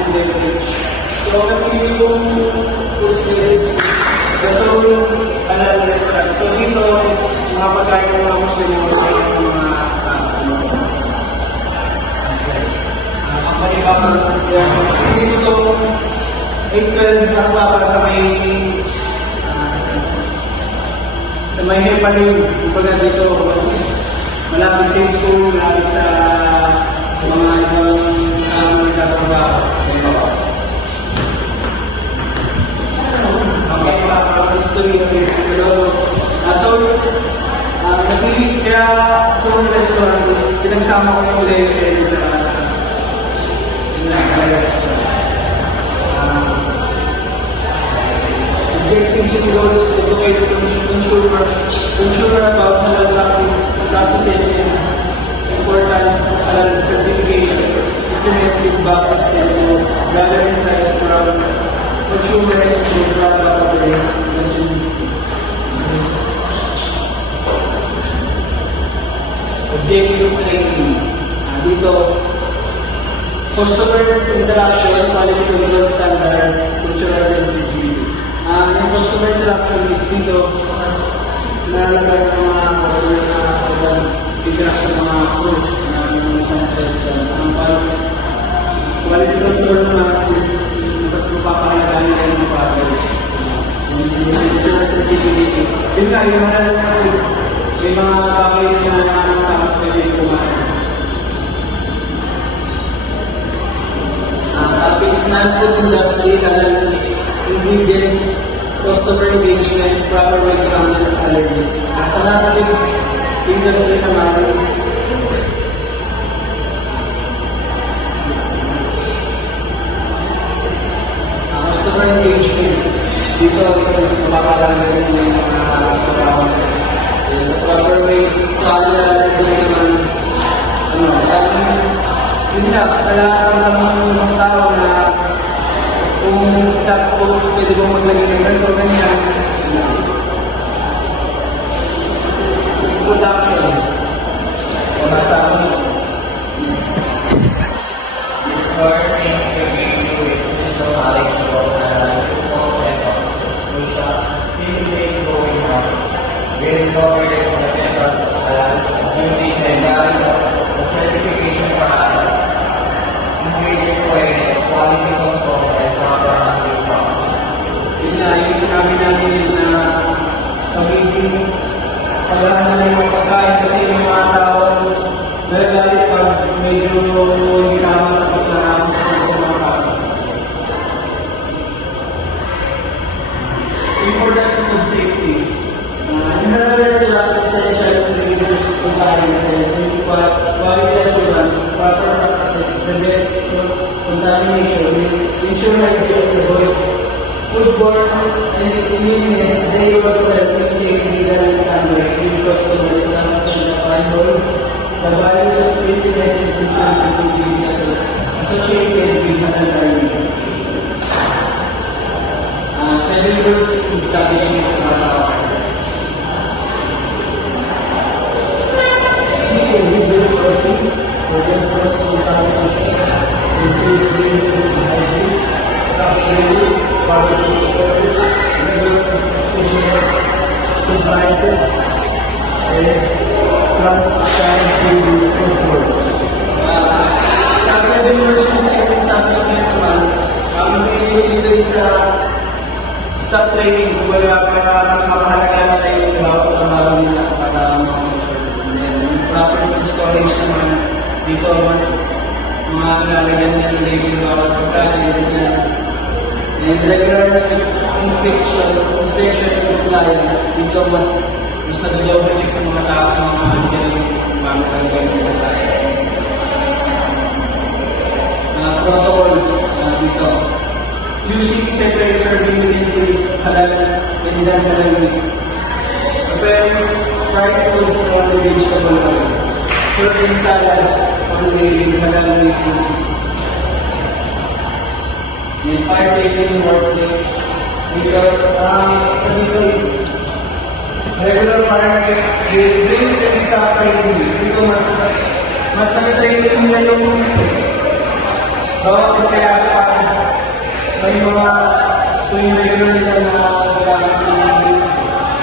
and beverage. So, napili kong food and beverage. Kasi yung halal restaurant. So, dito is mga pagkain ng mga Muslim yung mga ang panibang dito 8-12 lang para sa may hepaling kumbaga dito malapit sa school, malapit sa mga ibang nagtatrabaho. Ang panibang history ng so napili kaya sa restaurant is pinagsama ko yung Lele objectives and goals, educate consumer about halal practices and importance of halal certification, implement feedback system to gather insights from consumer and product owners. Objective training. Dito, customer interaction, quality control standard, cultural sensitivity. Yung customer interaction is dito, mas nalagay ng mga customer na interaction ng mga approach na isang restaurant. Ang quality control naman is mas mapapakalagaan nila yung bagay. Yung cultural sensitivity. Yun nga, yung may mga bagay na pwede kumain. Topics non-food industry, halal ingredients, customer engagement, proper way to handle allergies. Sa non-food industry naman is customer engagement. Dito is mapapalala yung mga trabaho. Sa proper way to handle allergies naman, yun nga, kailangan naman ng tao na kung pwede mo maglagay ng ganito, ganyan. Production. O nasa ako. This course aims to bring you essential knowledge of the principles and processes which are in place going on. Will cover the fundamentals of halal, including the values, the certification process, ingredient awareness, quality control, and proper handling process. Yun na, yung sinabi namin na pagiging paghahanap ng mga pagkain kasi yung mga tao nalagalit pag medyo hindi naman sa pagkain sa mga tao. Importance of food safety. In the restaurant, essential ingredients compliance and quality assurance, proper practices, prevent contamination, ensure hygiene, avoid foodborne illness. They also maintain legal standards with customers and handle the values of cleanliness and cultural sensitivity associated with halal dining. Seven rules establishing halal. Compliances and transparency with customers. Sa 7 versions sa establishment naman, ang pinili sa staff training, kumbaga para mas mapahalaga na tayo yung bawat trabaho nila para yung proper storage naman dito mas mga lalagyan na nila yung bawat pagkain and regular inspection and compliance dito mas nag-double check ng mga tao ng mga andiyan yung pangkalagay ng pagkain. Protocols dito. Using separate serving utensils, halal and non-halal meats. Preparing fried foods for all the vegetable oil. Serving salads only with halal meat and cheese. And fire safety in the workplace. Dito is regular fire drills and staff training. Dito mas nag-training nila yung bawat empleyado para may mga tuwing regular nila na gamit ng rules.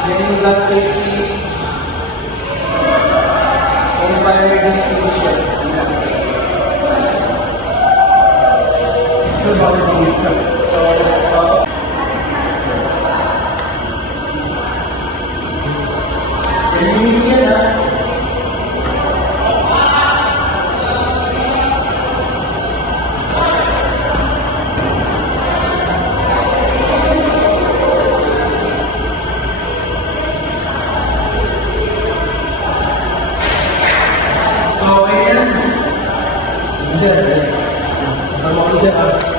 Then yung last safety, on fire distribution. So, bakit ang isa? So, limits yan ha. So, okay yan. Sir, sama ko sir.